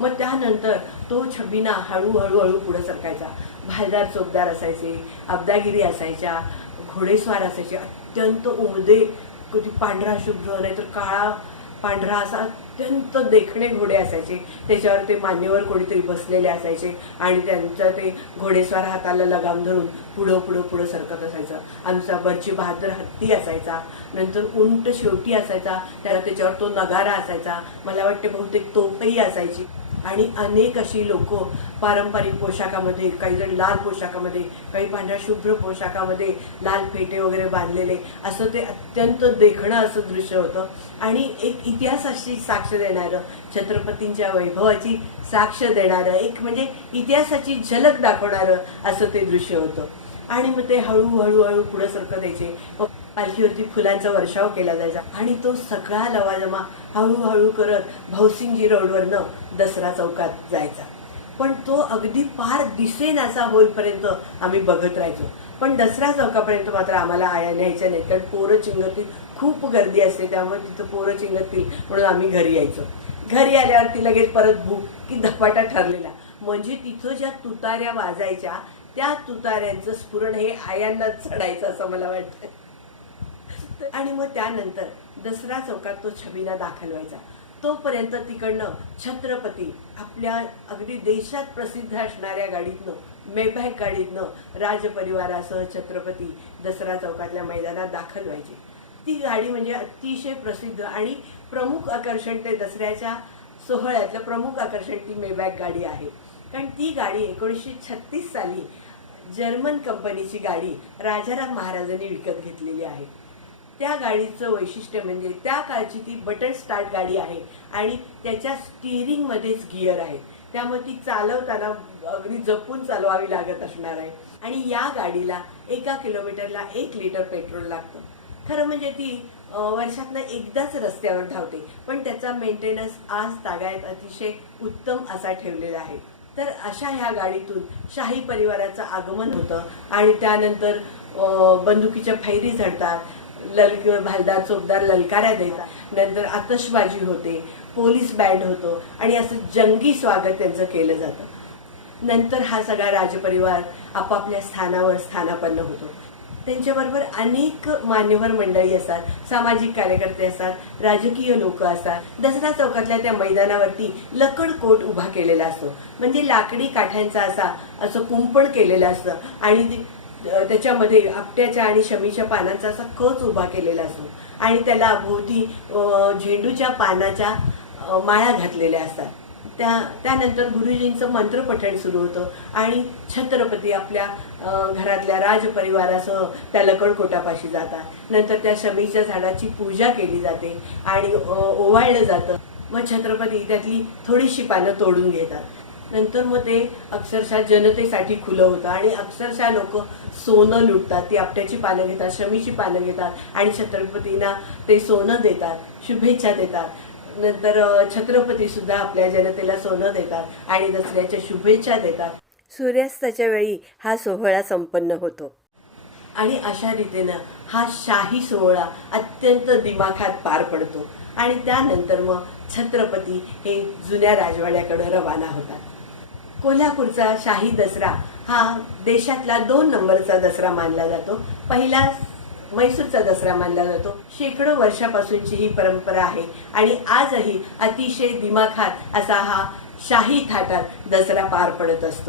मग त्यानंतर तो छबिना हळूहळू हळू पुढे सरकायचा. भालदार चोपदार असायचे अब्दागिरी असायच्या घोडेस्वार असायचे. अत्यंत उमदे कधी पांढरा शुभ्र नाहीतर काळा पांढरा असा अत्यंत देखणे घोडे असायचे. त्याच्यावर ते मान्यवर कोणीतरी बसलेले असायचे आणि त्यांचं ते घोडेस्वार हाताला लगाम धरून पुढं पुढं पुढं सरकत असायचं. आमचा बर्ची बहादर हत्ती असायचा. नंतर उंट शेवटी असायचा. त्याला त्याच्यावर तो नगारा असायचा. मला वाटते बहुतेक तोफही असायची. आणि अनेक अशी लोक पारंपरिक पोशाखामध्ये काही जण लाल पोशाखामध्ये काही पांढऱ्या शुभ्र पोशाखामध्ये लाल फेटे वगैरे बांधलेले. असं ते अत्यंत देखणं असं दृश्य होतं. आणि एक इतिहासाची साक्ष देणारं छत्रपतींच्या वैभवाची साक्ष देणारं एक म्हणजे इतिहासाची झलक दाखवणारं असं ते दृश्य होतं. आणि मग ते हळूहळू हळू पुढे सरकं द्यायचे पालखीवरती फुलांचा वर्षाव केला जायचा. आणि तो सगळा लवाजमा हळूहळू करत भाऊसिंगजी रोडवरनं दसरा चौकात जायचा. पण तो अगदी पार दिसेनासा होईपर्यंत आम्ही बघत राहायचो. पण दसरा चौकापर्यंत मात्र आम्हाला आया न्यायच्या नाही कारण पोरं चिंगतील खूप गर्दी असते. त्यामुळे तिथं पोरं चिंगतील म्हणून आम्ही घरी यायचो. घरी आल्यावरती लगेच परत भूक की धपाटा ठरलेला. म्हणजे तिथं ज्या तुताऱ्या वाजायच्या त्या तुताऱ्यांचं स्फुरण हे आयांना चढायचं असं मला वाटतं आणि मग त्यानंतर दसरा चौकात तो छबीला दाखल व्हायचा. तोपर्यंत तिकडनं छत्रपती आपल्या अगदी देशात प्रसिद्ध असणाऱ्या गाडीतनं मेबॅक गाडीतनं राजपरिवारासह छत्रपती दसरा चौकातल्या मैदानात दाखल व्हायचे. ती गाडी म्हणजे अतिशय प्रसिद्ध आणि प्रमुख आकर्षण ते दसऱ्याच्या सोहळ्यातलं प्रमुख आकर्षण ती मेबॅक गाडी आहे. कारण ती गाडी एकोणीसशे छत्तीस साली जर्मन कंपनीची गाडी राजाराम महाराजांनी विकत घेतलेली आहे. त्या गाडीचं वैशिष्ट्य म्हणजे त्या काळची ती बटन स्टार्ट गाडी आहे आणि त्याच्या स्टिअरिंगमध्येच गिअर आहेत त्यामुळे ती चालवताना अगदी जपून चालवावी लागत असणार आहे. आणि या गाडीला एका किलोमीटरला एक लिटर पेट्रोल लागतं. खरं म्हणजे ती वर्षातनं एकदाच रस्त्यावर धावते. पण त्याचा मेंटेनन्स आज तागायत अतिशय उत्तम असा ठेवलेला आहे. तर अशा ह्या गाडीतून शाही परिवाराचं आगमन होतं आणि त्यानंतर बंदुकीच्या फैरी झडतात लल भालदार चोपदार ललकाऱ्या देतात. नंतर आतषबाजी होते पोलीस बँड होतो आणि असं जंगी स्वागत त्यांचं केलं जातं. नंतर हा सगळा राजपरिवार आपापल्या स्थानावर स्थानापन्न होतो. त्यांच्याबरोबर अनेक मान्यवर मंडळी असतात सामाजिक कार्यकर्ते असतात राजकीय लोक असतात. दसरा चौकातल्या त्या मैदानावरती लकड कोट उभा केलेला असतो. म्हणजे लाकडी काठ्यांचा असा असं कुंपण केलेलं असतं आणि त्याच्यामध्ये आपट्याच्या आणि शमीच्या पानांचा असा कच उभा केलेला असतो. आणि त्याला भोवती झेंडूच्या पानाच्या माळा घातलेल्या असतात. त्या त्यानंतर गुरुजींचं मंत्रपठण सुरू होतं. आणि छत्रपती आपल्या घरातल्या राजपरिवारासह त्या लकडकोटापाशी जातात. नंतर त्या शमीच्या झाडाची पूजा केली जाते आणि ओवाळलं जातं. मग छत्रपती त्यातली थोडीशी पानं तोडून घेतात. नंतर मग ते अक्षरशः जनतेसाठी खुलं होतं आणि अक्षरशः लोक सोनं लुटतात. ती आपट्याची पानं घेतात शमीची पानं घेतात आणि छत्रपतींना ते सोनं देतात शुभेच्छा देतात. नंतर छत्रपती सुद्धा आपल्या जनतेला सोनं देतात आणि दसऱ्याच्या शुभेच्छा देतात. सूर्यास्ताच्या वेळी हा सोहळा संपन्न होतो. आणि अशा रीतीनं हा शाही सोहळा अत्यंत दिमाखात पार पडतो. आणि त्यानंतर मग छत्रपती हे जुन्या राजवाड्याकडे रवाना होतात. कोल्हापूरचा शाही दसरा हा देशातला दोन नंबरचा दसरा मानला जातो. पहिला मैसूरचा दसरा मानला जातो. शेकडो वर्षापासूनची ही परंपरा आहे. आणि आजही अतिशय दिमाखात असा हा शाही थाटात दसरा पार पडत असतो.